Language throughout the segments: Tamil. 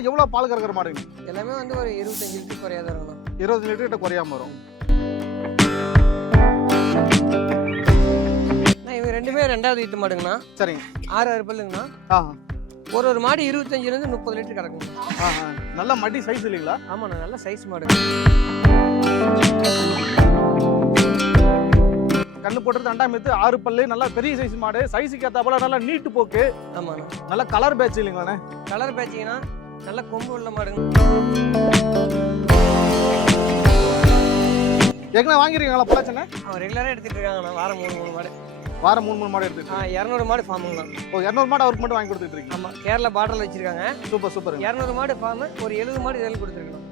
எல்லாம் எவ்வளோ பால் கறக்கிற மாடுங்க எல்லாமே வந்து ஒரு இருபத்தஞ்சு லிட்டர் குறையாத இருக்குண்ணா இருபது லிட்டர் கிட்ட குறையாம வரும். இவங்க ரெண்டுமே ரெண்டாவது ஈத்து மாடுங்கண்ணா. சரிங்க. ஆறு ஆறு பல்லுங்கண்ணா. ஆ. ஒரு ஒரு மாடு இருபத்தஞ்சிலேருந்து முப்பது லிட்டர் கிடக்குங்கண்ணா ஆ ஆ. நல்ல மடி சைஸ் இல்லைங்களா? ஆமாண்ணா நல்ல சைஸ் மாடு கண்ணு போட்டுறது ரெண்டாம் எத்து ஆறு பல்லு நல்லா பெரிய சைஸ் மாடு. சைஸுக்கு ஏற்ற போல நல்லா நீட்டு போக்கு. ஆமாண்ணா. நல்ல கலர் பேட்ச் இல்லைங்களாண்ணே? கலர் பேட்சிங்கன்னா நல்ல கொம்பு உள்ள மாடுங்க ஏற்கனவே வாங்கிருக்கீங்களா பொள்ளாச்சண்ணே அவன் ரெகுலராக எடுத்துட்டு இருக்காங்கண்ணா வாரம் மூணு மூணு மாடு. வாரம் மூணு மூணு மாடு எடுத்துட்டு ஆ இரநூறு மாடு ஃபார்முங்கண்ணா ஓ இரநூறு மாடு அவருக்கு மட்டும் வாங்கி கொடுத்துட்டு இருக்கீங்க. ஆமாம் கேரளா பார்டரில் வச்சிருக்காங்க. சூப்பர் சூப்பர் இரநூறு மாடு ஃபார்மு ஒரு எழுபது மாடு இதில் கொடுத்துருக்கணும்.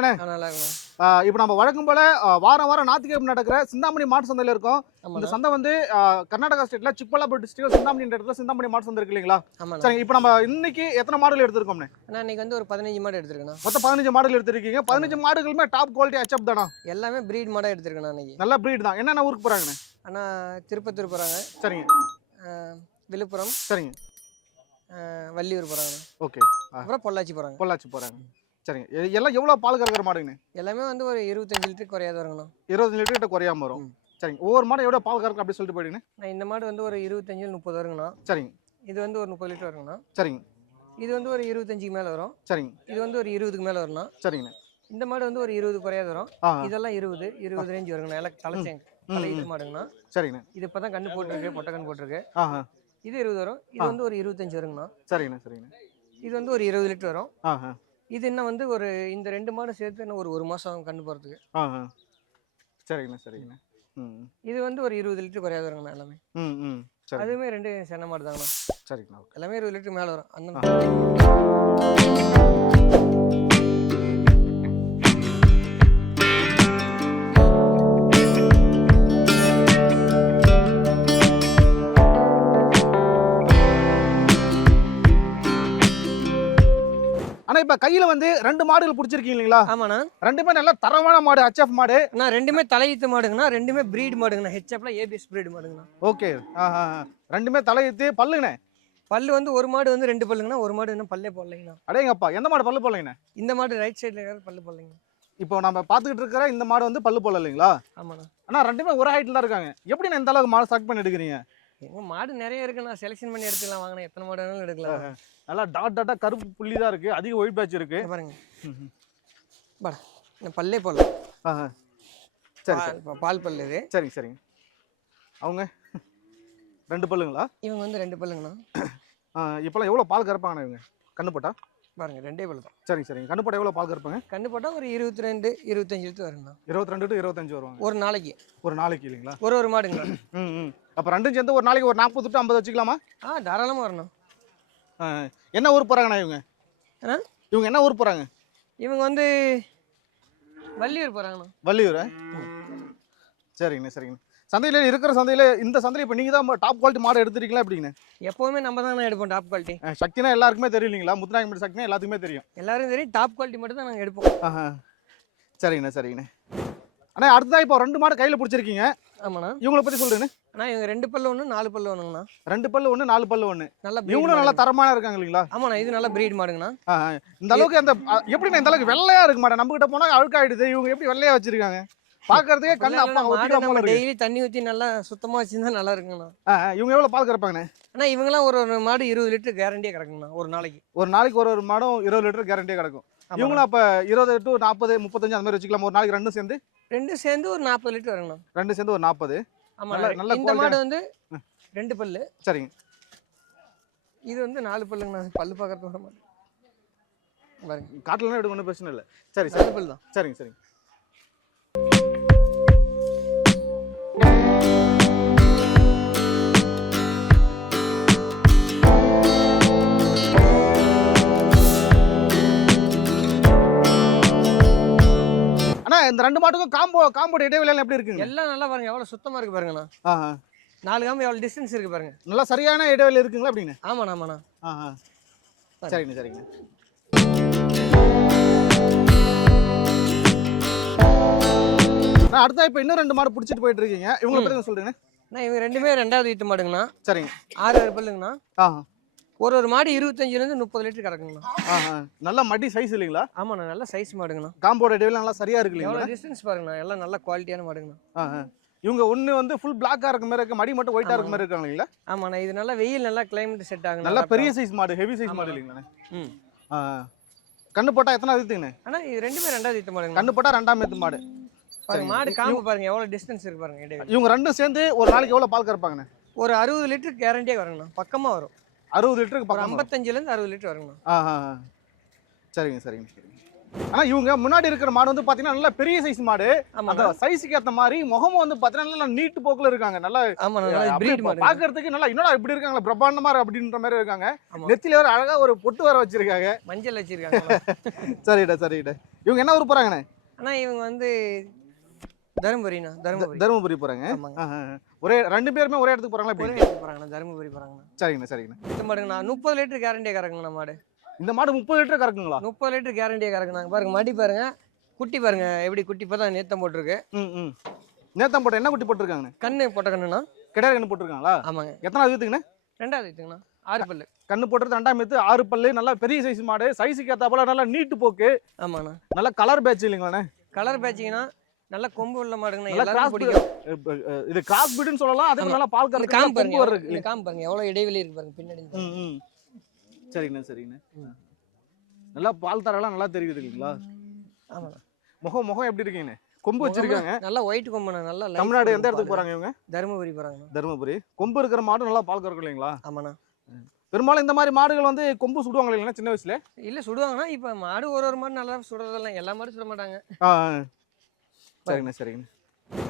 இருக்கீங்களாண்ணே இப்போ நம்ம வழக்கம் போல வாரம் வாரம் ஞாயிற்றுக்கிழமை நடக்கிற சிந்தாமணி மாட்டு சந்தையில் இருக்கோம். இந்த சந்தை வந்து கர்நாடகா ஸ்டேட்ல சிக்பல்லாபுரம் டிஸ்ட்ரிக்ட் சிந்தாமணி இடத்துல சிந்தாமணி மாட்டு சந்தை இருக்கு இல்லைங்களா? சரிங்க இப்போ நம்ம இன்னைக்கு எத்தனை மாடுகள் எடுத்திருக்கோம்ண்ணே? அண்ணா இன்னைக்கு வந்து ஒரு பதினஞ்சு மாடு எடுத்திருக்கேண்ணா. மொத்தம் பதினஞ்சு மாடுகள் எடுத்திருக்கீங்க. பதினஞ்சு மாடுகளுமே டாப் குவாலிட்டி அச்சப் தானா? எல்லாமே ப்ரீட் மாடாக எடுத்திருக்கேண்ணா இன்னைக்கு. நல்ல பிரீட் தான். என்னென்ன ஊருக்கு போறாங்கண்ணே? அண்ணா திருப்பத்தூர் போகிறாங்க சரிங்க. விழுப்புரம். சரிங்க. வள்ளியூர் போகிறாங்கண்ணா ஓகே. அப்புறம் பொள்ளாச்சி போகிறாங்க பொள்ளாச்சி போறாங்க. சரிங்க. எல்லாம் எவ்வளோ பால் கறக்கிற மாடுங்கண்ணே? எல்லாமே வந்து ஒரு இருபத்தஞ்சு லிட்டர் குறையாத வருங்கண்ணா. இருபது லிட்டர் கிட்ட குறையாம வரும். சரிங்க. ஒவ்வொரு மாடு எவ்வளோ பால் கறக்கு அப்படி சொல்லிட்டு போயிடுங்கண்ணே. இந்த மாடு வந்து ஒரு இருபத்தஞ்சு முப்பது வருங்கண்ணா. சரிங்க. இது வந்து ஒரு முப்பது லிட்டர் வருங்கண்ணா. சரிங்க. இது வந்து ஒரு இருபத்தஞ்சுக்கு மேலே வரும். சரிங்க. இது வந்து ஒரு இருபதுக்கு மேலே வரும்ண்ணா. சரிங்கண்ணே. இந்த மாடு வந்து ஒரு இருபது குறையாத வரும். இதெல்லாம் இருபது இருபது ரேஞ்ச் வருங்கண்ணா. எல்லாம் தலைச்சேங்க தலையிட்டு. மாடுங்கண்ணா. சரிங்கண்ணே. இது இப்போ தான் கண்ணு போட்டிருக்கு பொட்டை கண்ணு போட்டிருக்கு. இது இருபது வரும். இது. வந்து ஒரு இருபத்தஞ்சு வருங்கண்ணா. சரிங்கண்ணே சரிங்கண்ணே. இது வந்து ஒரு இருபது லிட்டர் வரும். இது இன்னும் வந்து ஒரு இந்த ரெண்டு மாடு சேர்த்து இன்னும் ஒரு ஒரு மாதம் ஆகும் கண்ணு போகிறதுக்கு ஆஹா சரிங்கண்ணே சரிங்கண்ணே. ம். இது வந்து ஒரு இருபது லிட்டர் குறையாத வருங்கண்ணா எல்லாமே. ம் ம். சரி. அதுவுமே ரெண்டு சென்ன மாடு தாங்கண்ணா. சரிங்கண்ணா ஓகே. எல்லாமே இருபது லிட்டர் மேலே வரும். அந்த இப்ப கையில வந்து ரெண்டு மாடுகள் பிடிச்சிருக்கீங்க இல்லைங்களா? ஆமாண்ணா. ரெண்டுமே நல்ல தரமான மாடு ஹெச்எஃப் மாடு. அண்ணா ரெண்டுமே தலையீத்து மாடுங்கண்ணா ரெண்டுமே ப்ரீட் மாடுங்கண்ணா. ஹெச்எப்ல ஏபிஎஸ் ப்ரீட் மாடுங்கண்ணா. ஓகே. ரெண்டுமே தலையெழுத்து பல்லுங்கண்ணே. பல்லு வந்து ஒரு மாடு வந்து ரெண்டு பல்லுங்கண்ணா ஒரு மாடு இன்னும் பல்லே போடலைங்கண்ணா. அடேங்கப்பா எந்த மாடு பல்லு போடலைங்கண்ணே? இந்த மாடு ரைட் சைடில் இருக்கிறது பல்லு போடலைங்க இப்போ நம்ம பார்த்துக்கிட்டு இருக்கிற இந்த மாடு வந்து பல்லு போடல இல்லைங்களா? ஆமாண்ணா. ஆனா ரெண்டுமே ஒரு ஹைட்ல தான் இருக்காங்க. எப்படி நான் இந்த அளவுக்கு மாடு செலக்ட் பண்ணி எடுக்கிறீங்க? எங்க மாடு நிறைய இருக்குண்ணா செலெக்ஷன் பண்ணி எடுத்துக்கலாம். வாங்கினா எத்தனை மாடு வேணாலும் எடுக்கலாம். நல்லா டாட் டாட்டா கருப்பு புள்ளி தான் இருக்கு. அதிக ஒயிட் பேட்ச் இருக்கு. பாருங்க. பாடா இந்த பல்லே போடலாம். சரி சரி. பால் பல்லு இது. சரிங்க சரிங்க. அவங்க? ரெண்டு பல்லுங்களா? இவங்க வந்து ரெண்டு பல்லுங்கண்ணா. ஆ, இப்போலாம் எவ்வளோ பால் கறப்பாங்கண்ணா இவங்க? கண்ணு போட்டா? பாருங்க ரெண்டே பல்லு தான் சரிங்க சரிங்க. கண்ணு போட்டா எவ்வளோ பால் கறப்பாங்க? கண்ணு போட்டால் ஒரு இருபத்தி ரெண்டு இருபத்தஞ்சு லிட்டர் வருங்கண்ணா இருபத்தி ரெண்டு டு இருபத்தஞ்சு வருவாங்க. ஒரு நாளைக்கு. ஒரு நாளைக்கு இல்லைங்களா? ஒரு ஒரு மாடுங்கண்ணா ம் ம் அப்போ ரெண்டும் சேர்ந்து ஒரு நாளைக்கு ஒரு நாற்பது டு ஐம்பது வச்சுக்கலாமா? ஆ தாராளமாக வரணும். என்ன ஊர் போகிறாங்கண்ணா இவங்க? இவங்க என்ன ஊர் போகிறாங்க இவங்க வந்து வள்ளியூர் போகிறாங்கண்ணா வள்ளியூர்? சரிங்கண்ணே சரிங்கண்ணே. சந்தையில் இருக்கிற சந்தையில் இந்த சந்தையில் இப்போ நீங்கள் தான் டாப் குவாலிட்டி மாடு எடுத்துருக்கீங்களா எப்படிங்கண்ணே? எப்போவுமே நம்ம தானே எடுப்போம் டாப் குவாலிட்டி சக்தினா எல்லாருக்குமே தெரியும் இல்லைங்களா? முத்துநாயகம் சக்தினா எல்லாத்துக்குமே தெரியும். எல்லாரும் சரி டாப் குவாலிட்டி மட்டும் தான் நாங்கள் எடுப்போம். சரிங்கண்ணே சரிங்கண்ணே. அண்ணா அடுத்ததாக இப்போ ரெண்டு மாடு கையில் பிடிச்சிருக்கீங்க. ஆமாண்ணா. இவங்கள பற்றி சொல்லுங்கண்ணே. அண்ணா இவங்க ரெண்டு பல்லு ஒன்று நாலு பல்லு ஒன்றுங்கண்ணா ரெண்டு பல்லு ஒன்று நாலு பல்லு ஒன்று நல்ல இவங்களும் நல்லா. தரமான இருக்காங்க இல்லைங்களா? ஆமாண்ணா இது நல்ல பிரீட் மாடுங்கண்ணா. இந்த அளவுக்கு அந்த எப்படிண்ணே இந்த அளவுக்கு வெள்ளையா இருக்க மாட்டேன் நம்ம கிட்ட போனா அழுக்காயிடுது. இவங்க எப்படி வெள்ளையா வச்சிருக்காங்க? பாக்குறதுக்கே கண்ணு அப்பா ஒட்டிக்கிற நம்ம டெய்லி தண்ணி ஊற்றி நல்லா சுத்தமாக வச்சிருந்தா நல்லா இருக்குங்கண்ணா. இவங்க எவ்வளவு பால் கறப்பாங்கண்ணே? அண்ணா இவங்களாம் ஒரு ஒரு மாடு இருபது லிட்டர் கேரண்டியாக கிடக்குங்கண்ணா ஒரு நாளைக்கு. ஒரு நாளைக்கு ஒரு ஒரு மாடும் இருபது லிட்டர் கேரண்டியா கிடக்கும். இவங்களும் அப்ப இருபது டு நாற்பது முப்பத்தஞ்சு அந்த மாதிரி வச்சுக்கலாம். ஒரு நாளைக்கு ரெண்டும் சேர்ந்து? ரெண்டும் சேர்ந்து ஒரு நாற்பது லிட்டர் வருங்கண்ணா. ரெண்டு சேர்ந்து ஒரு நாற்பது ஆமா நல்ல- இந்த மாடு வந்து ரெண்டு பல்லு. சரிங்க. இது வந்து நாலு பல்லுங்கண்ணா பல்லு பார்க்கறது வர மாட்டேன் காட்டுலன்னா எடுக்க ஒன்றும் பிரச்சனை இல்லை. சரி சரி பல்லு தான். சரிங்க சரிங்க. இந்த ரெண்டு மாட்டுக்கும் காம்போ காம்போட இடைவெளியெல்லாம் எப்படி இருக்குங்க? எல்லாம் நல்லா பாருங்க. எவ்வளோ சுத்தமாக இருக்கு பாருங்கண்ணா. ஆஹா நாலு காம்பு எவ்வளோ டிஸ்டன்ஸ் இருக்கு பாருங்க. நல்லா சரியான இடைவெளி இருக்குங்களா அப்படிங்க? ஆமாண்ணா ஆமாண்ணா ஆஹா. சரிங்க சரிங்க. அடுத்தா இப்போ இன்னும் ரெண்டு மாடு பிடிச்சிட்டு போயிட்டு இருக்கீங்க. இவங்களை பத்தி கொஞ்சம் சொல்றீங்க அண்ணா இவங்க ரெண்டுமே ரெண்டாவது ஈத்து மாடுங்கண்ணா. சரிங்க. ஆறு ஆறு பல்லுங்கண்ணா. ஆஹா ஒரு ஒரு மாடு இருபத்தஞ்சிலேருந்து முப்பது லிட்டர் கறக்குங்கண்ணா ஆஹா நல்ல மடி சைஸ் இல்லைங்களா? ஆமாண்ணா நல்ல சைஸ் மாடுங்கண்ணா. காம்போட இடைவெளி நல்லா சரியா இருக்கு இல்லைங்களா? எவ்வளோ டிஸ்டன்ஸ் பாருங்கண்ணா எல்லாம் நல்ல குவாலிட்டியான மாடுங்கண்ணா. இவங்க ஒண்ணு வந்து ஃபுல் பிளாக்கா இருக்க மாதிரி இருக்கு மடி மட்டும் ஒயிட்டா இருக்க. மாதிரி இருக்காங்க இல்லைங்களா? ஆமாண்ணா இது நல்லா வெயில் நல்லா கிளைமேட் செட் ஆகுங்க நல்ல பெரிய சைஸ் மாடு ஹெவி சைஸ். மாடு இல்லைங்களா ம். கண்ணு போட்டா எத்தனை அதுத்துங்கண்ணே அண்ணா இது ரெண்டுமே ரெண்டாவது ஈத்து மாடுங்கண்ணா. கண்ணு போட்டா ரெண்டாம் எத்து மாடு. பாருங்க. மாடு காம்பு பாருங்க எவ்வளோ டிஸ்டன்ஸ் இருக்கு பாருங்க இவங்க ரெண்டும் சேர்ந்து ஒரு நாளைக்கு எவ்வளவு பால் கறப்பாங்கண்ணே? ஒரு அறுபது லிட்டர் கேரண்டியாக வருங்கண்ணா பக்கமாக வரும். அறுபது லிட்டருக்கு பக்கம் வரும். ஐம்பத்தஞ்சுலேருந்து அறுபது லிட்டர் வருங்கண்ணா. ஆஹா சரிங்க சரிங்க சரிங்க. ஆனா இவங்க முன்னாடி இருக்கிற மாடு வந்து பாத்தீங்கன்னா நல்ல பெரிய சைஸ் மாடு. அந்த சைஸுக்கு ஏத்த மாதிரி முகமும் வந்து பாத்தீங்கன்னா நல்லா நீட்டு போக்குல இருக்காங்க. நல்லா பாக்குறதுக்கு நல்லா என்னடா இப்படி இருக்காங்களா பிரம்மாண்டமா அப்படின்ற மாதிரி இருக்காங்க. நெத்தில வேற அழகா ஒரு பொட்டு வேற வச்சிருக்காங்க. மஞ்சள் வச்சிருக்காங்க சரிடா சரிடா. இவங்க என்ன ஊர் போறாங்கண்ணே? அண்ணா இவங்க வந்து தருமபுரிண்ணா தருமபுரி. தருமபுரி போறாங்க. ஒரே ரெண்டு பேருமே ஒரே இடத்துக்கு போறாங்களா ஒரே எப்படி இடத்துக்கு போகிறாங்கண்ணா தருமபுரி போகிறாங்கண்ணா சரிங்கண்ணா சரிங்கண்ணா. இந்த மாடுங்கண்ணா முப்பது லிட்டர் கேரண்டியாக கறக்குங்கண்ணா மாடு. இந்த மாடு முப்பது லிட்டர் கறக்குங்களா? முப்பது லிட்டர் கேரண்டியாக கறக்குண்ணா. பாருங்க மடி பாருங்க. குட்டி பாருங்க எப்படி குட்டி இப்போ தான் நேத்தம் போட்டிருக்கு. ம் ம். நேத்தம் போட்டு என்ன குட்டி போட்டிருக்காங்கண்ணே? கண்ணு போட்ட கண்ணுண்ணா கிடாரி கண்ணு போட்டிருக்காங்களா? ஆமாங்க. எத்தனை அதுக்குங்கண்ணே ரெண்டாவது இதுங்கண்ணா ஆறு பல்லு. கண்ணு போட்டுறது ரெண்டாம் எத்து ஆறு பல்லு நல்லா பெரிய சைஸ் மாடு. சைஸுக்கு ஏற்ற போல நல்லா நீட்டு போக்கு. ஆமாண்ணா. நல்லா கலர் பேட்ச் இல்லைங்களாண்ணே? கலர் பேட்சிங்கன்னா நல்ல கொம்பு உள்ள எல்லாரும் பிடிக்கும். அஹ், இது கிராஸ் பீடுன்னு சொல்லலாம் அதே மாதிரி ஆமா. நல்லா பால் காம்பு கொம்பு பாருங்க இந்த காம்பு பாருங்க எவ்வளோ இடைவெளி இருக்கு பாருங்க பின்னாடி ம் சரிங்கண்ணா சரிங்கண்ணா. நல்லா பால் தரலாம் நல்லா தெரியுது இல்லைங்களா? முகம் முகம் எப்படி இருக்கீங்கண்ணே? கொம்பு வச்சிருக்காங்க. நல்லா ஒயிட் கொம்புண்ணா நல்லா தமிழ்நாடு எந்த கொம்பு இடத்துக்கு. போறாங்க இவங்க? தருமபுரி போகிறாங்கண்ணா தருமபுரி. கொம்பு இருக்கிற மாடு நல்லா பால் கறக்கும் இல்லைங்களா? ஆமாண்ணா. பெரும்பாலும் இந்த மாதிரி மாடுகள் வந்து கொம்பு சுடுவாங்க இல்லைங்களா சின்ன வயசுல? இல்லை சுடுவாங்கண்ணா இப்போ மாடு ஒரு ஒரு மாடு நல்லா சுடுறதெல்லாம் எல்லா மாடும் சுட மாட்டாங்க. சரிங்கண்ணா சரிங்கண்ணா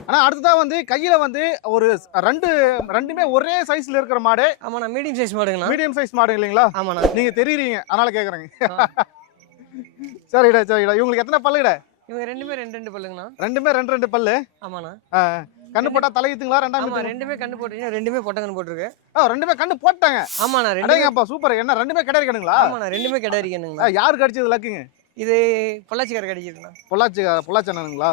ஆனா அடுத்ததா வந்து கையில வந்து ஒரு ரெண்டு ரெண்டுமே ஒரே சைஸ்ல இருக்கிற மாடு. ஆமாண்ணா மீடியம் சைஸ் மாடுங்கண்ணா. மீடியம் சைஸ் மாடு இல்லைங்களா? ஆமாண்ணா. நீங்க தெரியுறீங்க. அதனால கேக்குறேங்க. சரிடா சரிடா. இவங்களுக்கு எத்தனை பல்லுடா? இவங்க ரெண்டுமே ரெண்டு ரெண்டு பல்லுங்கண்ணா. ரெண்டுமே ரெண்டு ரெண்டு பல்லு? ஆமாண்ணா. கண்ணு போட்டா தலையுத்துங்களா ரெண்டாம்? ரெண்டுமே கண்ணு போட்டுருக்கீங்க ரெண்டுமே பொட்டை கண்ணு போட்டிருக்கு. ஆ ரெண்டுமே கண்ணு போட்டாங்க. ஆமாண்ணா ரெண்டு அடேங்கப்பா சூப்பர். என்ன ரெண்டுமே கிடையாது கணுங்களா ஆமாண்ணா ரெண்டுமே கிடையாதுங்கண்ணா யாரு கடிச்சது லக்குங்க? இது பொள்ளாச்சிக்கார கிடைச்சிருக்குண்ணா பொள்ளாச்சி பொள்ளாச்சனுங்களா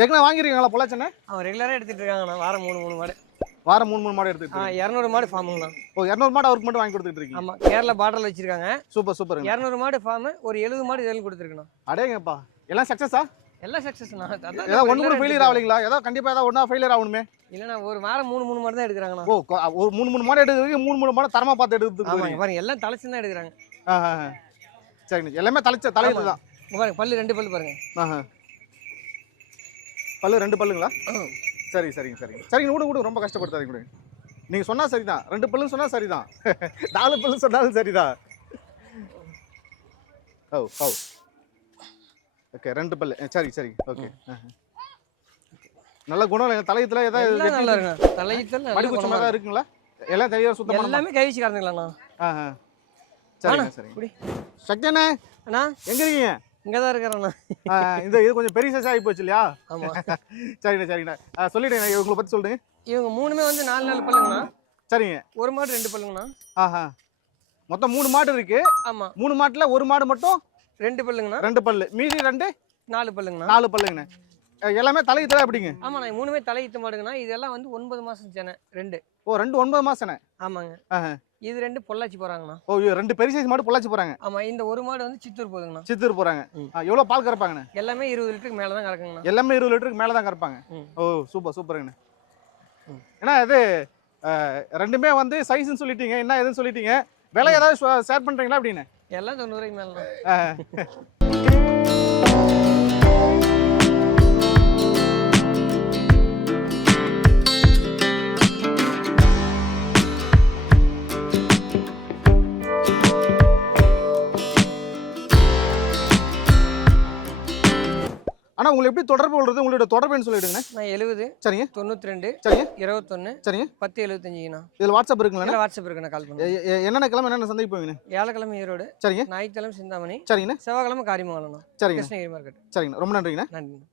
ஏற்கனவே வாங்கிருக்கீங்களா பொள்ளாச்சனை அவன் ரெகுலராக எடுத்துட்டு இருக்காங்கண்ணா. வாரம் மூணு மூணு மாடு. வாரம் மூணு மூணு மாடு எடுத்துட்டு இரநூறு மாடு ஃபார்முங்கண்ணா ஓ இரநூறு மாடு அவருக்கு மட்டும் வாங்கி கொடுத்துட்டு இருக்கீங்க. ஆமா கேரளா பார்டர்ல வச்சிருக்காங்க. சூப்பர் சூப்பருங்க இரநூறு மாடு ஃபார்ம் ஒரு எழுபது மாடு இதில் கொடுத்துருக்கண்ணா. அடேங்கப்பா எல்லாம் சக்சஸா எல்லாம் சக்ஸஸ்ண்ணா ஏதாவது ஒண்ணு கூட ஃபெயிலியர் ஆகலைங்களா? ஏதாவது கண்டிப்பா ஏதாவது ஒண்ணா ஃபெயிலியர் ஆகணுமே. இல்லைண்ணா ஒரு வாரம் மூணு மூணு மாடு தான் எடுக்கிறாங்கண்ணா. ஓ ஒரு மூணு மூணு மாடு எடுக்கிறதுக்கு மூணு மூணு மாடு தரமா பார்த்து போறீங்க. பாருங்க எல்லாம் தலைச்சு தான் எடுக்கிறாங்க. சரிங்க எல்லாமே தலைச்ச தலையில தான். பாருங்க பல்லு ரெண்டு பல்லு பாருங்க. பல்லு ரெண்டு பல்லுங்களா? ஆ. சரி சரிங்க சரிங்க. சரிங்க விடு விடு. ரொம்ப கஷ்டப்படுத்தாதீங்க விடுங்க நீங்க சொன்னா சரிதான். ரெண்டு பல்லுன்னு சொன்னா சரிதான். நாலு பல்லு சொன்னாலும் சரிதான். ஓ ஓ. ஓகே ரெண்டு பல்லு. சரி சரி. ஓகே நல்ல குணம் இல்லை தலையத்துல ஏதாவது நல்லா இருக்குண்ணா. தலையத்தில் தான் இருக்குங்களா? எல்லாம் தெளிவாக இருக்கு. சுத்தமான எல்லாமே கழிச்சு கறந்துங்களாண்ணா ஆஹா சரிங்க சரிங்க. குடி. சக்தியண்ணே அண்ணா. எங்க இருக்கீங்க? இங்கே தான் இருக்கிறேண்ணா ஆ, இந்த இது கொஞ்சம் பெரிய சைஸ் ஆகி போச்சு இல்லையா? ஆமா. சரிண்ணே சரிண்ணே. சொல்லிடுங்க இவங்களை பத்தி சொல்லுங்க. இவங்க மூணுமே வந்து நாலு நாலு பல்லுங்கண்ணா. சரிங்க. ஒரு மாடு ரெண்டு பல்லுங்கண்ணா. ஆஹா. மொத்தம் மூணு மாடு இருக்கு. ஆமா. மூணு மாட்டுல ஒரு மாடு மட்டும் ரெண்டு பல்லுங்கண்ணா. ரெண்டு பல்லு. மீதி ரெண்டு நாலு பல்லுங்கண்ணா. நாலு பல்லுங்கண்ணே. எல்லாமே தலையத்துல எப்படிங்க? ஆமாண்ணா மூணுமே தலையிட்டு மாடுங்கண்ணா. இதெல்லாம் வந்து ஒன்பது மாசம் சேனை ரெண்டு. ஓ ரெண்டு ஒன்பது மாசண்ணே ஆமாங்க. ஆஹா. இது ரெண்டு பொள்ளாச்சி போறாங்கண்ணா. ஓ ரெண்டு பெரிய சைஸ் மாடு பொள்ளாச்சி போறாங்க. ஆமா இந்த ஒரு மாடு வந்து சித்தூர் போகுதுங்கண்ணா சித்தூர் போறாங்க. எவ்வளவு பால் கறப்பாங்கண்ணே? எல்லாமே இருபது லிட்டருக்கு மேல தான் கறக்குங்கண்ணா. எல்லாமே இருபது லிட்டருக்கு மேல தான் கறப்பாங்க. ஓ சூப்பர் சூப்பருங்கண்ணே. ஏன்னா இது ரெண்டுமே வந்து சைஸ்ன்னு சொல்லிட்டீங்க. என்ன எதுன்னு சொல்லிட்டீங்க? விலை ஏதாவது ஷேர் பண்றீங்களா அப்படின்னு? எல்லாம் தொண்ணூறுக்கு மேலண்ணா. ஆஹ். ஆனா உங்களுக்கு எப்படி தொடர்பு கொள்றது? உங்களோட தொடர்புன்னு சொல்லிடுங்க நான் எழுபது சரிங்க. தொண்ணூற்றி ரெண்டு சரிங்க. இருபத்தொன்று சரிங்க. பத்து எழுபத்தஞ்சுங்கண்ணா இதுல வாட்ஸ்அப் இருக்குங்களா வாட்ஸ்அப் இருக்குண்ணா கால் எ- என்னென்ன கிழமை என்னென்ன சந்தைக்கு போவீங்க? வியாழக்கிழமை ஈரோடு சரிங்க. ஞாயிற்றுக்கிழமை சிந்தாமணி சரிங்கண்ணே. செவ்வாய்க்கிழமை காரியமங்கலம்ண்ணா சரிங்க கிருஷ்ணகிரி மார்க்கெட் சரிங்கண்ணா. ரொம்ப நன்றிங்கண்ணா. நன்றிண்ணா